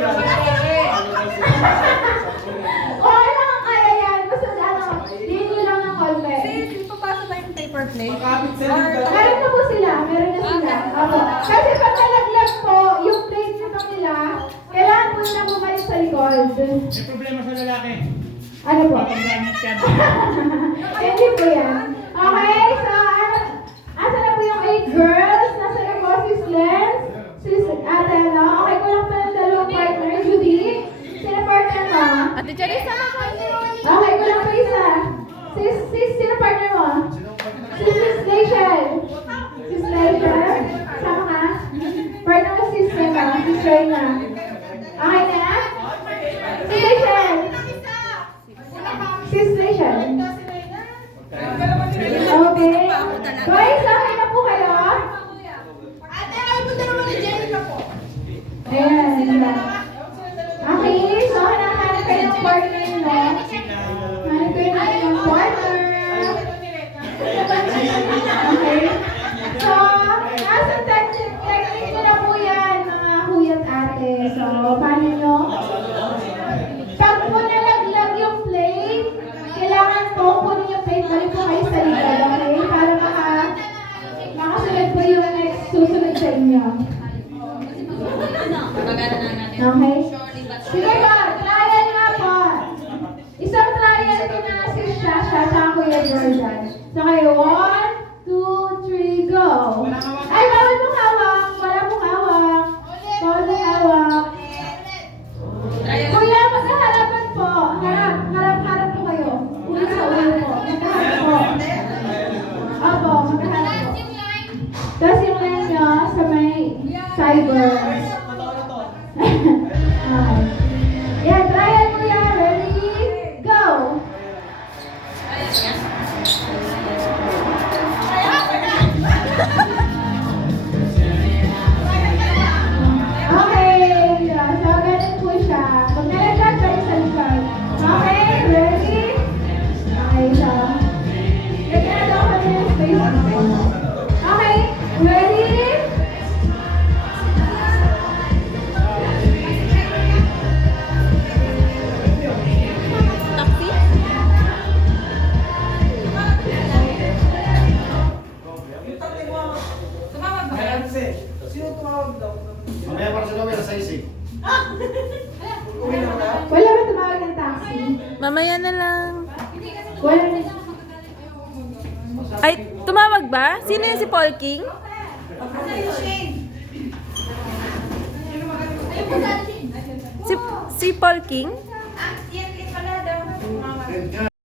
Okay lang, kaya yan. Basta hindi lang ng kolbe. Sis, ipapasa ba yung paper plate? Meron na po sila. Meron na sila. Opo. Kasi pag nalaglag po, yung plate nito nila, kailangan po na bumalik sa likod. May problema sa lalaki. Ano po? Paggamit yan. Hindi po yan. Okay, so, asa na po yung 8 girls? Nasa na po sis Lens? Sis Adela? Okay ko lang pala dalawang partner. Judy? Sino partner mo? Ate Charis, sama ko. Okay ko lang po isa. Sis, sino partner mo? Sis Rachel. Sis Rachel? Sama ka? Partner mo sis Rena. Sis Rena. Okay na? Sis Rachel. Sis Rachel. Okay. Guys, okay na po kayo? Ayan. Okay, so hanahanap kayo ng partner, no? Hanap kayo ng partner. Okay. So, nasa technique nyo na po yan, mga huyat ate. So, paano nyo? Pag po nalaglag yung plate, kailangan po kunin yung plate, balik po kayo sa likod, okay? Para makasunod po yung next susunod sa inyo. Okay? Sige ba, trial nga po. Isang trial din na si Shasha sa Kuya Jordan. So kayo, 1, 2, 3, go! Ay, bawal mong hawak. Wala mong hawak. Bawal mong hawak. Kuya, magkaharapan po. Harap po kayo. Ulo sa ulo po. Magkaharap po. Opo, magkaharap po. Tapos yung line nyo sa may cyber. Okay. Yan, trial mo yan. Ready? Go! Okay, so ganun po siya. Pag nalaglag kayo sa likod. Okay, ready? Okay, so lagyan na daw kami ng space. Okay, ready? Mamaya para sa gawin sa isig. Wala ba tumawag ng taxi? Mamaya na lang. Wala na. Ay, tumawag ba? Sino yung si Paul King? Si Paul King?